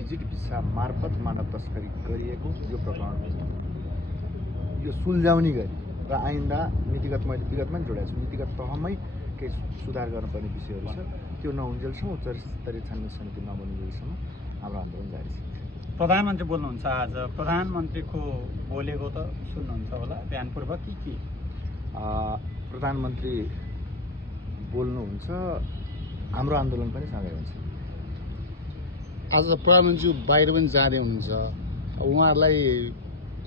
Visit visa मार्फत मानव तस्करी गरिएको यो प्रकरण यो सुल्झाउने गरी र आइन्दा नीतिगत मैले विगतमा पनि जोडेको छु नीतिगत तहमै केही सुधार गर्नुपर्ने विषयहरू छ त्यो नहुन्जेलसम्म उच्च स्तरीय छानबिन समिति नबनुन्जेलसम्म हाम्रो आन्दोलन जारी छ। प्रधानमन्त्री बोल्नुहुन्छ आज प्रधानमन्त्रीको बोलेको त सुन्नुहुन्छ होला ध्यानपूर्वक के प्रधानमन्त्री बोल्नुहुन्छ हाम्रो आन्दोलन पनि सँगै हुन्छ। आज प्रधानमन्त्री बाहिर पनि जाँदै हुनुहुन्छ उहाँहरूलाई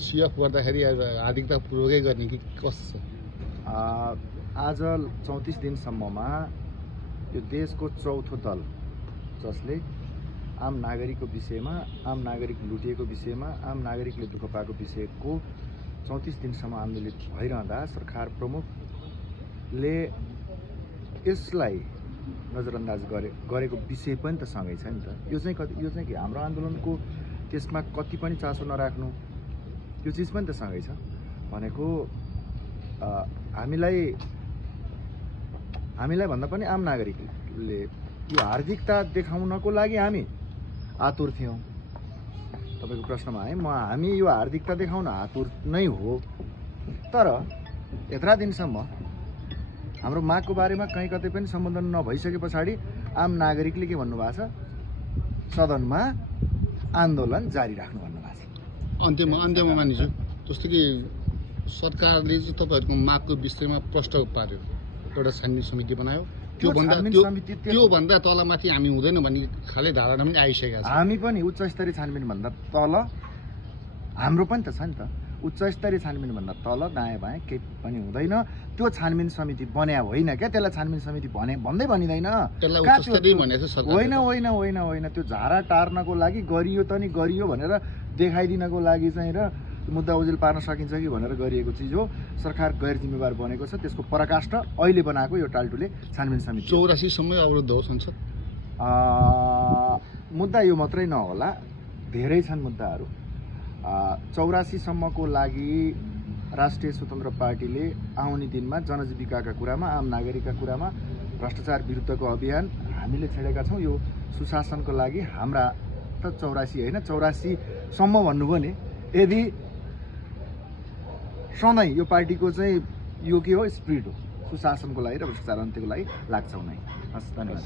सिएफ गर्दाखेरि हार्दिकतापूर्वकै गर्ने कि कस्तो छ? आज 34 दिनसम्ममा यो देशको चौथो दल जसले आम नागरिकको विषयमा आम नागरिक लुटिएको विषयमा आम नागरिकले दुःख पाएको विषयको 34 दिनसम्म आन्दोलित भइरहँदा सरकार प्रमुखले यसलाई नजरअन्दाज गरेको विषय पनि त सँगै छ नि त। यो चाहिँ कि हाम्रो आन्दोलनको त्यसमा कति पनि चासो नराख्नु यो चिज पनि त सँगै छ भनेको हामीलाई भन्दा पनि आम नागरिकले यो हार्दिकता देखाउनको लागि हामी आतुर थियौँ। तपाईँको प्रश्नमा हामी यो हार्दिकता देखाउन आतुर नै हो तर यत्रा दिनसम्म हाम्रो मागको बारेमा कहीँ कतै पनि सम्बोधन नभइसके पछाडि आम नागरिकले के भन्नुभएको छ सदनमा आन्दोलन जारी राख्नु भन्नुभएको छ। अन्त्यमा मानिसु जस्तो कि सरकारले चाहिँ तपाईँहरूको मागको विषयमा प्रश्न पार्यो एउटा छानबिन समिति बनायो त्योभन्दा तलमाथि हामी हुँदैन भन्ने खाले धारणा पनि आइसकेको छ। हामी पनि उच्च स्तरीय छानबिन भन्दा तल हाम्रो पनि त छ नि त उच्च स्तरीय छानबिन भन्दा तल दायाँ बायाँ केही पनि हुँदैन। त्यो छानबिन समिति बन्या होइन क्या त्यसलाई छानबिन समिति भन्दै भनिँदैन होइन त्यो झारा टार्नको लागि गरियो त नि गरियो भनेर देखाइदिनको लागि चाहिँ र मुद्दा उजेल पार्न सकिन्छ कि भनेर गरिएको चिज हो। सरकार गैर जिम्मेवार बनेको छ त्यसको पराकाष्ठ अहिले बनाएको यो टालटुले छानबिन समिति 84 सम्मै अवरुद्ध हो संसद। मुद्दा यो मात्रै नहोला धेरै छन् मुद्दाहरू। 84 सम्मको लागि राष्ट्रिय स्वतन्त्र पार्टीले आउने दिनमा जनजीविकाका कुरामा आम नागरिकका कुरामा भ्रष्टाचार विरुद्धको अभियान हामीले छेडेका छौँ। यो सुशासनको लागि हाम्रा त 84 होइन 84 सम्म भन्नुभयो नि यदि सधैँ यो पार्टीको चाहिँ यो के हो स्पिरिट हो सुशासनको लागि र भ्रष्टाचार अन्त्यको लागि लाग्छौँ नै। हस् धन्यवाद।